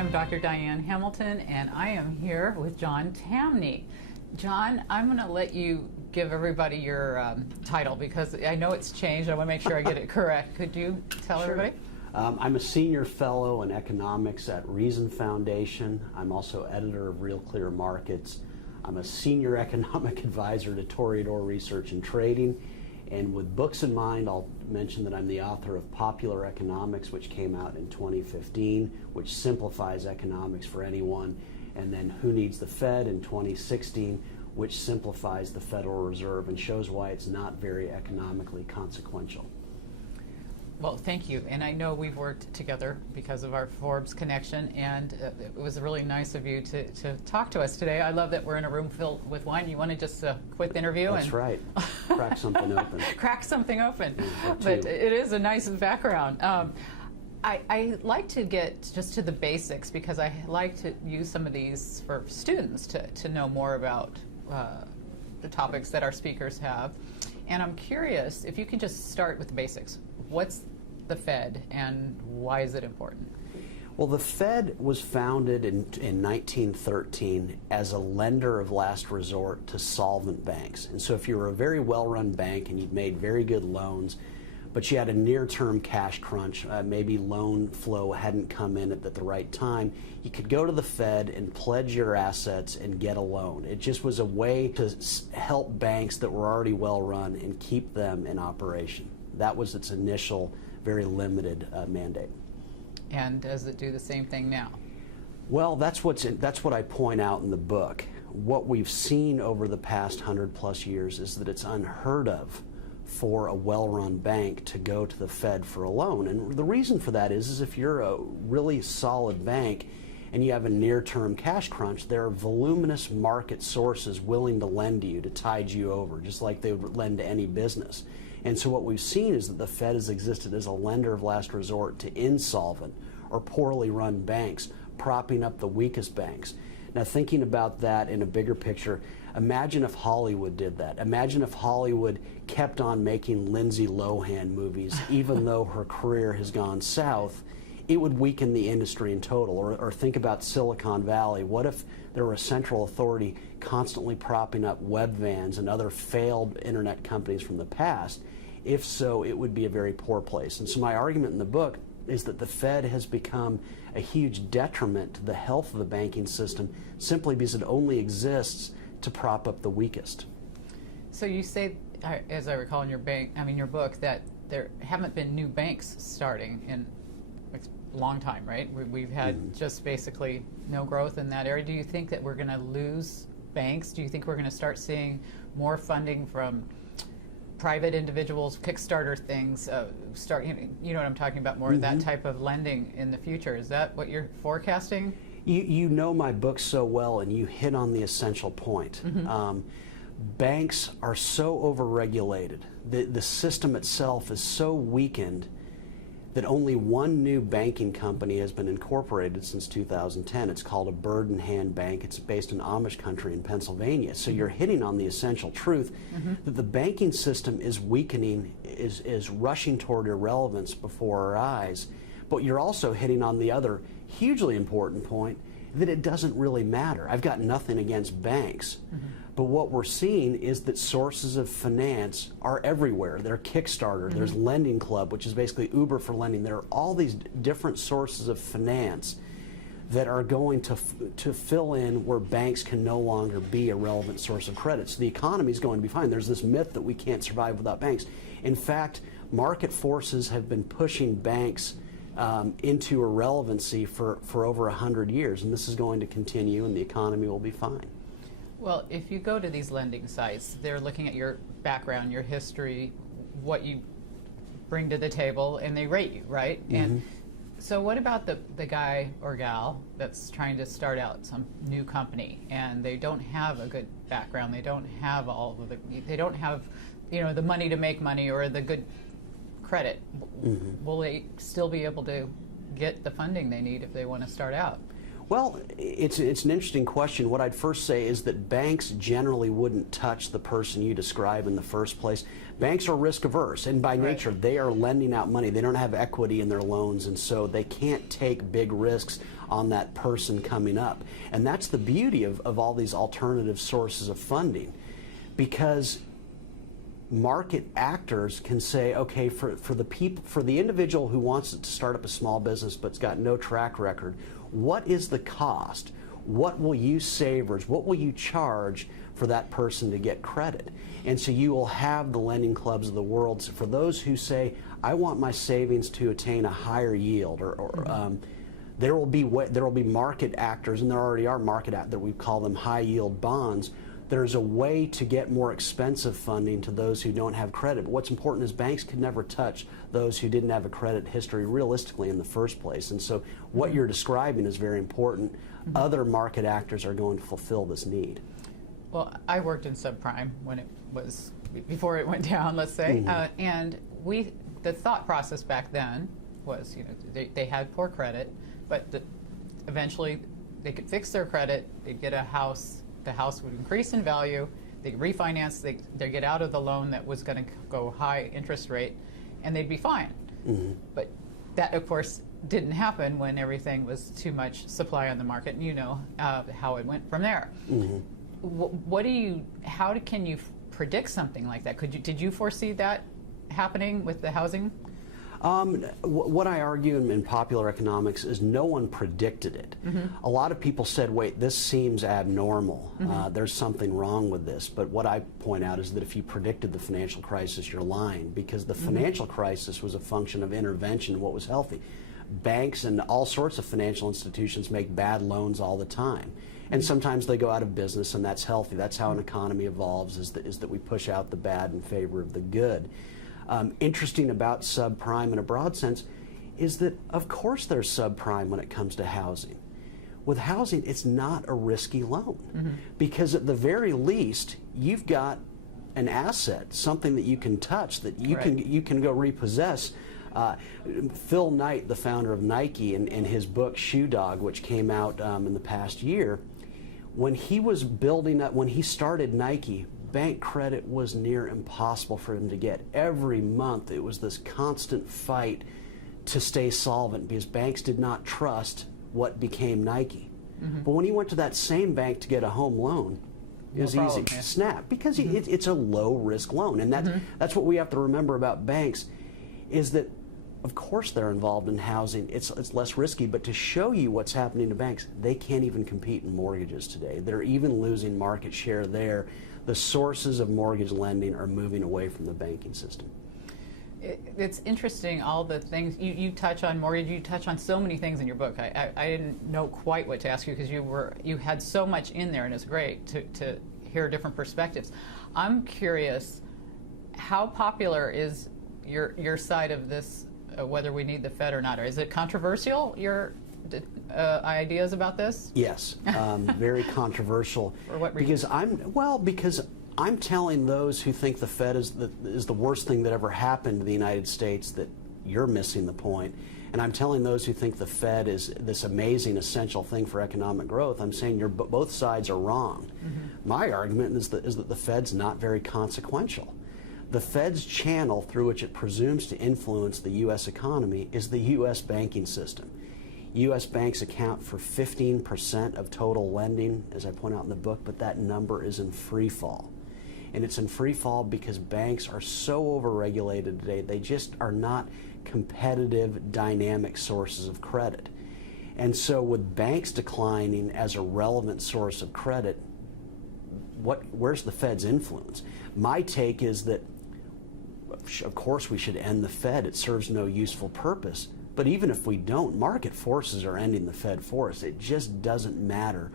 I'm Dr. Diane Hamilton, and I am here with John Tamny. John, I'm going to let you give everybody your title because I know it's changed. I want to make sure I get it correct. Could you tell everybody? I'm a senior fellow in economics at Reason Foundation. I'm also editor of Real Clear Markets. I'm a senior economic advisor to Toreador Research and Trading. And with books in mind, I'll mention that I'm the author of Popular Economics, which came out in 2015, which simplifies economics for anyone, and then Who Needs the Fed in 2016, which simplifies the Federal Reserve and shows why it's not very economically consequential. Well, thank you. And I know we've worked together because of our Forbes connection, and it was really nice of you to talk to us today. I love that we're in a room filled with wine. You want to just quit the interview? That's right. Crack something open. Crack something open. But it is a nice background. I like to get just to the basics because I like to use some of these for students to know more about the topics that our speakers have. And I'm curious if you can just start with the basics. What's the Fed and why is it important? Well, the Fed was founded in 1913 as a lender of last resort to solvent banks. And so if you were a very well-run bank and you'd made very good loans, but you had a near-term cash crunch, maybe loan flow hadn't come in at the right time, you could go to the Fed and pledge your assets and get a loan. It just was a way to help banks that were already well-run and keep them in operation. That was its initial, very limited mandate. And does it do the same thing now? Well, that's what I point out in the book. What we've seen over the past 100+ years is that it's unheard of for a well-run bank to go to the Fed for a loan. And the reason for that is if you're a really solid bank and you have a near-term cash crunch, there are voluminous market sources willing to lend to you, to tide you over, just like they would lend to any business. And so what we've seen is that the Fed has existed as a lender of last resort to insolvent or poorly run banks, propping up the weakest banks. Now, thinking about that in a bigger picture, imagine if Hollywood did that. Imagine if Hollywood kept on making Lindsay Lohan movies, even though her career has gone south. It would weaken the industry in total. Or think about Silicon Valley. What if there were a central authority constantly propping up Webvans and other failed internet companies from the past? If so, it would be a very poor place. And so my argument in the book is that the Fed has become a huge detriment to the health of the banking system simply because it only exists to prop up the weakest. So you say, as I recall in your book, that there haven't been new banks starting in a long time, right? We've had just basically no growth in that area. Do you think that we're going to lose banks? Do you think we're going to start seeing more funding from private individuals, Kickstarter things, you know what I'm talking about, more of that type of lending in the future? Is that what you're forecasting? You know my book so well, and you hit on the essential point. Banks are so overregulated. The system itself is so weakened that only one new banking company has been incorporated since 2010. It's called a Bird in Hand Bank. It's based in Amish country in Pennsylvania. So you're hitting on the essential truth that the banking system is weakening, is rushing toward irrelevance before our eyes. But you're also hitting on the other hugely important point that it doesn't really matter. I've got nothing against banks. But what we're seeing is that sources of finance are everywhere. There's Kickstarter, there's Lending Club, which is basically Uber for lending. There are all these different sources of finance that are going to fill in where banks can no longer be a relevant source of credit. So the economy is going to be fine. There's this myth that we can't survive without banks. In fact, market forces have been pushing banks into irrelevancy for over 100 years, and this is going to continue, and the economy will be fine. Well, if you go to these lending sites, they're looking at your background, your history, what you bring to the table, and they rate you, right? And so what about the guy or gal that's trying to start out some new company and they don't have a good background, they don't have they don't have, the money to make money or the good credit? Will they still be able to get the funding they need if they want to start out? Well, it's an interesting question. What I'd first say is that banks generally wouldn't touch the person you describe in the first place. Banks are risk averse, and by nature, they are lending out money. They don't have equity in their loans, and so they can't take big risks on that person coming up. And that's the beauty of all these alternative sources of funding, because market actors can say, okay, for the individual who wants to start up a small business but's got no track record, what is the cost? What will you savers, what will you charge for that person to get credit? And so you will have the lending clubs of the world. So for those who say, I want my savings to attain a higher yield, there will be market actors, and there already are market actors, we call them high yield bonds. There's a way to get more expensive funding to those who don't have credit. But what's important is banks could never touch those who didn't have a credit history realistically in the first place. And so what you're describing is very important. Other market actors are going to fulfill this need. Well, I worked in subprime when it was, before it went down, let's say, and the thought process back then was, they had poor credit, but eventually they could fix their credit, they'd get a house, the house would increase in value, they'd refinance, they'd get out of the loan that was going to go high interest rate, and they'd be fine. But that, of course, didn't happen when everything was too much supply on the market, and how it went from there. How can you predict something like that? Did you foresee that happening with the housing? What I argue in popular economics is no one predicted it. A lot of people said, wait, this seems abnormal. There's something wrong with this. But what I point out is that if you predicted the financial crisis, you're lying, because the financial crisis was a function of intervention, what was healthy. Banks and all sorts of financial institutions make bad loans all the time. And sometimes they go out of business, and that's healthy. That's how an economy evolves, is that we push out the bad in favor of the good. Interesting about subprime in a broad sense is that, of course, there's subprime when it comes to housing. With housing, it's not a risky loan, because at the very least, you've got an asset, something that you can touch, that you can go repossess. Phil Knight, the founder of Nike, in his book Shoe Dog, which came out in the past year, when he started Nike, bank credit was near impossible for him to get. Every month it was this constant fight to stay solvent, because banks did not trust what became Nike. But when he went to that same bank to get a home loan, it was easy. Snap, because it's a low risk loan. And that's what we have to remember about banks, is that of course they're involved in housing. It's less risky, but to show you what's happening to banks, they can't even compete in mortgages today. They're even losing market share there. The sources of mortgage lending are moving away from the banking system. It's interesting, all the things you touch on mortgage. You touch on so many things in your book. I didn't know quite what to ask you, because you had so much in there, and it's great to hear different perspectives. I'm curious, how popular is your side of this, whether we need the Fed or not? Or is it controversial, your ideas about this? Yes, very controversial. For what reason? Because I'm telling those who think the Fed is the worst thing that ever happened to the United States that you're missing the point. And I'm telling those who think the Fed is this amazing, essential thing for economic growth, I'm saying both sides are wrong. My argument is that the Fed's not very consequential. The Fed's channel through which it presumes to influence the U.S. economy is the U.S. banking system. U.S. banks account for 15% of total lending, as I point out in the book, but that number is in free fall. And it's in free fall because banks are so overregulated today, they just are not competitive, dynamic sources of credit. And so with banks declining as a relevant source of credit, where's the Fed's influence? My take is that, of course, we should end the Fed. It serves no useful purpose. But even if we don't, market forces are ending the Fed for us. It just doesn't matter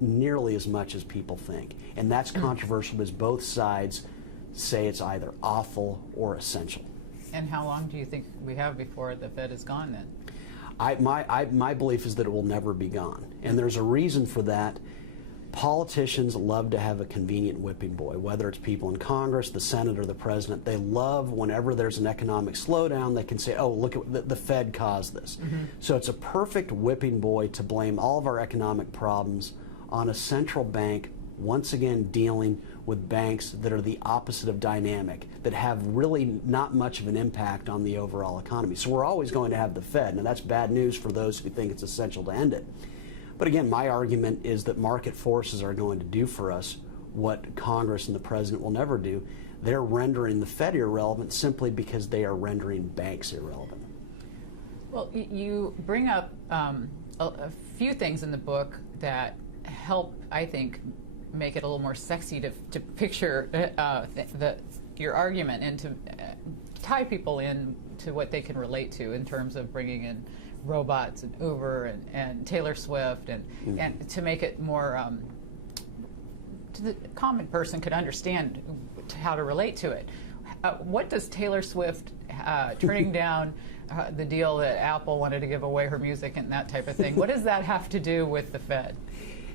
nearly as much as people think. And that's controversial because both sides say it's either awful or essential. And how long do you think we have before the Fed is gone then? My belief is that it will never be gone. And there's a reason for that. Politicians love to have a convenient whipping boy, whether it's people in Congress, the Senate, or the President. They love whenever there's an economic slowdown, they can say, oh, look, the Fed caused this. So it's a perfect whipping boy to blame all of our economic problems on a central bank once again dealing with banks that are the opposite of dynamic, that have really not much of an impact on the overall economy. So we're always going to have the Fed. Now that's bad news for those who think it's essential to end it. But again, my argument is that market forces are going to do for us what Congress and the President will never do. They're rendering the Fed irrelevant simply because they are rendering banks irrelevant. Well, you bring up a few things in the book that help, I think, make it a little more sexy to picture your argument and to tie people in to what they can relate to in terms of bringing in robots and Uber and Taylor Swift and to make it more to the common person could understand how to relate to it. What does Taylor Swift turning down the deal that Apple wanted to give away her music and that type of thing, what does that have to do with the Fed?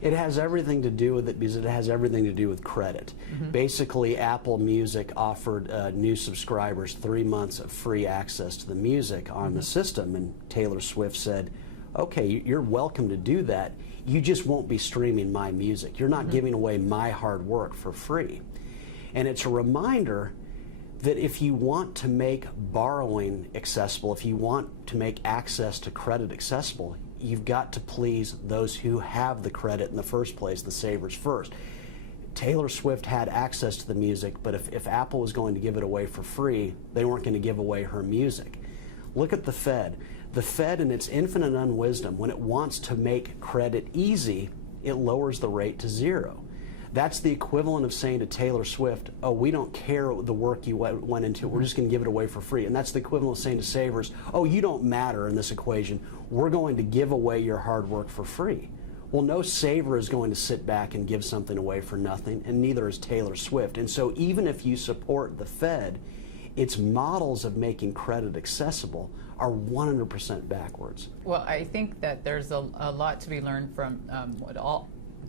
It has everything to do with it because it has everything to do with credit. Basically, Apple Music offered new subscribers 3 months of free access to the music on the system, and Taylor Swift said, okay, you're welcome to do that. You just won't be streaming my music. You're not giving away my hard work for free. And it's a reminder that if you want to make borrowing accessible, if you want to make access to credit accessible, you've got to please those who have the credit in the first place, the savers first. Taylor Swift had access to the music, but if Apple was going to give it away for free, they weren't going to give away her music. Look at the Fed. The Fed, in its infinite unwisdom, when it wants to make credit easy, it lowers the rate to 0. That's the equivalent of saying to Taylor Swift, oh, we don't care the work you went into it, we're just going to give it away for free. And that's the equivalent of saying to savers, oh, you don't matter in this equation, we're going to give away your hard work for free. Well, no saver is going to sit back and give something away for nothing, and neither is Taylor Swift. And so even if you support the Fed, its models of making credit accessible are 100% backwards. Well, I think that there's a lot to be learned from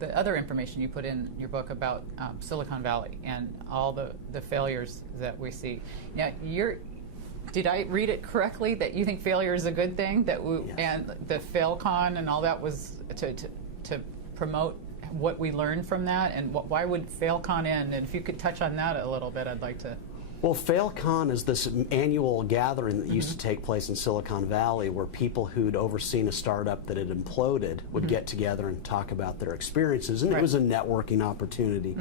the other information you put in your book about Silicon Valley and all the failures that we see. Now, did I read it correctly that you think failure is a good thing? That Yes. And the FailCon and all that was to promote what we learned from that, and why would FailCon end? And if you could touch on that a little bit, I'd like to. Well, FailCon is this annual gathering that used to take place in Silicon Valley where people who'd overseen a startup that had imploded would get together and talk about their experiences, and it was a networking opportunity.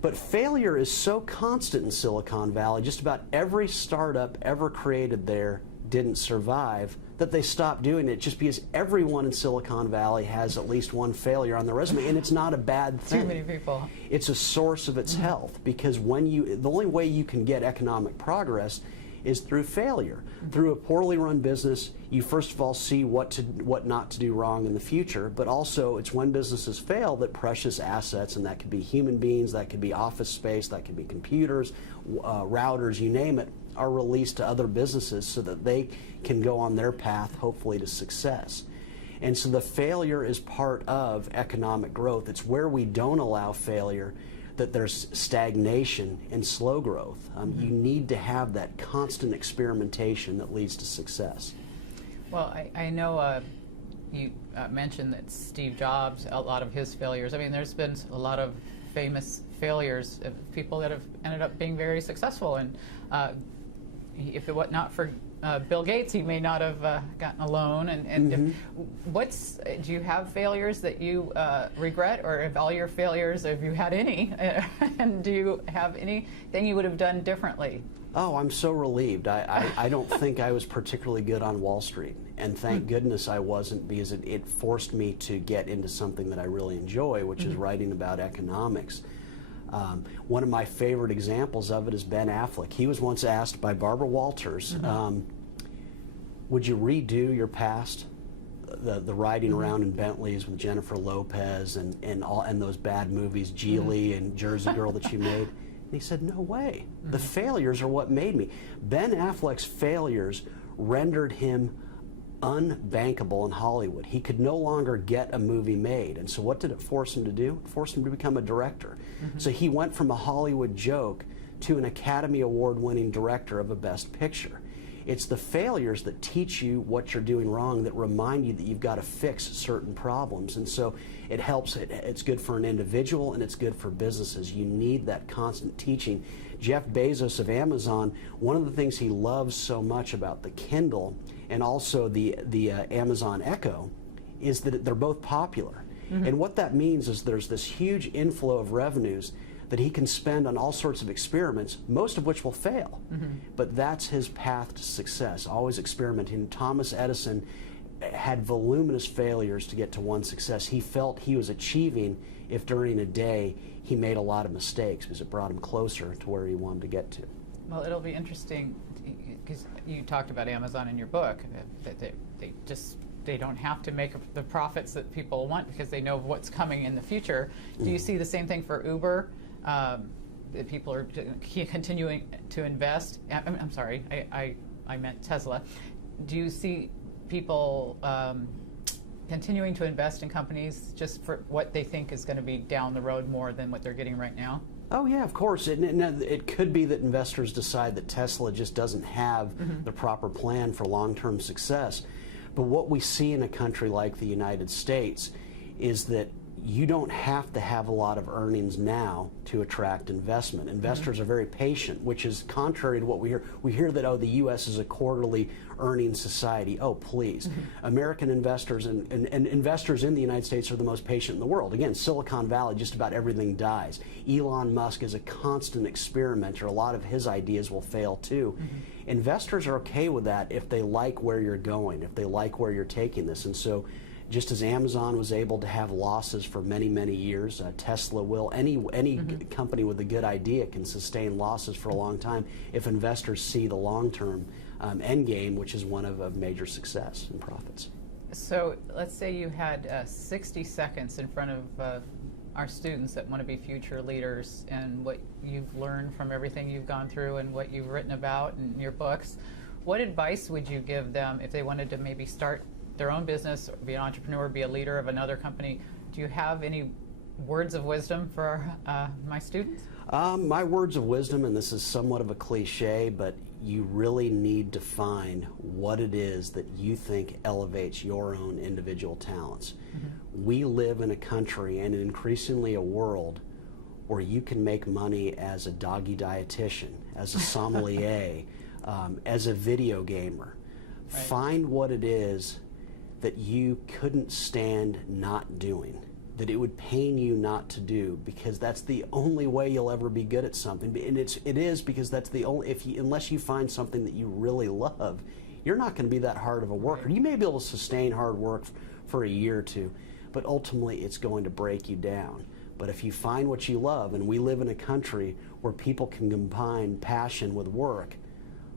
But failure is so constant in Silicon Valley, just about every startup ever created there didn't survive, that they stopped doing it just because everyone in Silicon Valley has at least one failure on their resume, and it's not a bad thing. Too many people. It's a source of its health, because the only way you can get economic progress is through failure. Through a poorly run business, you first of all see what not to do wrong in the future, but also it's when businesses fail that precious assets, and that could be human beings, that could be office space, that could be computers, routers, you name it, are released to other businesses so that they can go on their path, hopefully, to success. And so the failure is part of economic growth. It's where we don't allow failure that there's stagnation and slow growth. You need to have that constant experimentation that leads to success. Well, I know you mentioned that Steve Jobs, a lot of his failures, I mean, there's been a lot of famous failures of people that have ended up being very successful, and if it were not for Bill Gates, he may not have gotten a loan. And do you have failures that you regret, or if all your failures, have you had any? And do you have anything you would have done differently? Oh, I'm so relieved. I don't think I was particularly good on Wall Street, and thank goodness I wasn't, because it forced me to get into something that I really enjoy, which is writing about economics. One of my favorite examples of it is Ben Affleck. He was once asked by Barbara Walters, would you redo your past? The riding around in Bentleys with Jennifer Lopez and those bad movies, Geely and Jersey Girl that you made? And he said, no way. The failures are what made me. Ben Affleck's failures rendered him unbankable in Hollywood. He could no longer get a movie made. And so what did it force him to do? It forced him to become a director. So he went from a Hollywood joke to an Academy Award winning director of a Best Picture. It's the failures that teach you what you're doing wrong, that remind you that you've got to fix certain problems. And so it helps. It's good for an individual, and it's good for businesses. You need that constant teaching. Jeff Bezos of Amazon, one of the things he loves so much about the Kindle and also the Amazon Echo is that they're both popular. And what that means is there's this huge inflow of revenues that he can spend on all sorts of experiments, most of which will fail. But that's his path to success, always experimenting. Thomas Edison had voluminous failures to get to one success. He felt he was achieving if during a day he made a lot of mistakes, because it brought him closer to where he wanted to get to. Well, it'll be interesting, because you talked about Amazon in your book, that they don't have to make the profits that people want because they know what's coming in the future. Do you see the same thing for Uber? That people are continuing to invest. I'm sorry, I meant Tesla. Do you see people continuing to invest in companies just for what they think is going to be down the road more than what they're getting right now? Oh yeah, of course. It could be that investors decide that Tesla just doesn't have the proper plan for long-term success. But what we see in a country like the United States is that you don't have to have a lot of earnings now to attract investment. Investors are very patient, which is contrary to what we hear. We hear that, oh, the U.S. is a quarterly earning society. Oh, please. American investors and investors in the United States are the most patient in the world. Again, Silicon Valley, just about everything dies. Elon Musk is a constant experimenter. A lot of his ideas will fail too. Investors are okay with that if they like where you're going, if they like where you're taking this. And so just as Amazon was able to have losses for many, many years, Tesla will. Any company with a good idea can sustain losses for a long time if investors see the long-term end game, which is one of major success and profits. So let's say you had 60 seconds in front of our students that want to be future leaders, and what you've learned from everything you've gone through and what you've written about in your books. What advice would you give them if they wanted to maybe start their own business, be an entrepreneur, be a leader of another company? Do you have any words of wisdom for my students? My words of wisdom, and this is somewhat of a cliche, but you really need to find what it is that you think elevates your own individual talents. We live in a country and increasingly a world where you can make money as a doggy dietitian, as a sommelier, as a video gamer. Right. Find what it is that you couldn't stand not doing, that it would pain you not to do, because that's the only way you'll ever be good at something. And it is because that's the only, unless you find something that you really love, you're not going to be that hard of a worker. You may be able to sustain hard work for a year or two, but ultimately it's going to break you down. But if you find what you love, and we live in a country where people can combine passion with work,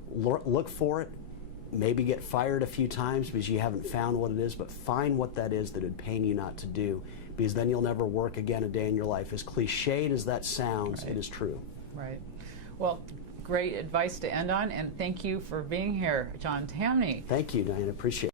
look for it. Maybe get fired a few times because you haven't found what it is, but find what that is that would pain you not to do, because then you'll never work again a day in your life. As cliched as that sounds, it is true. Right. Well, great advice to end on, and thank you for being here, John Tamny. Thank you, Diane. Appreciate it.